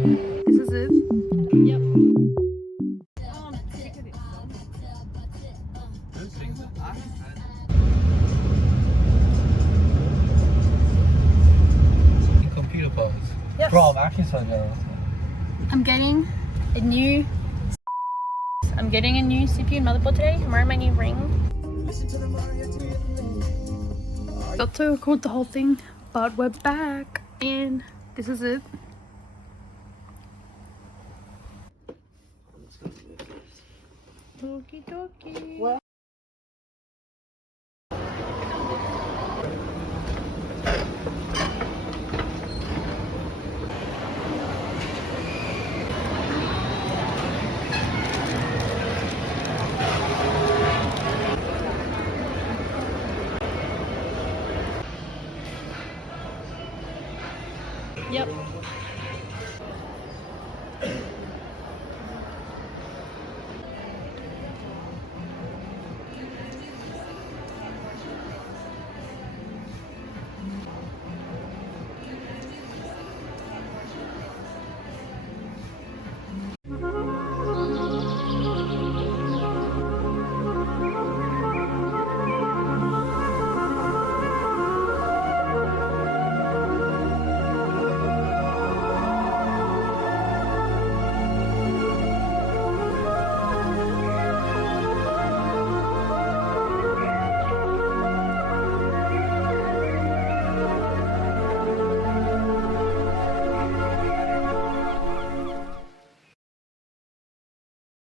This is it. Yep. Computer pose. Yes. Bro, I'm actually so jealous. I'm getting a new CPU and motherboard today. I'm wearing my new ring. Got to record the whole thing, but we're back and this is it. Okie dokie. Well. Yep.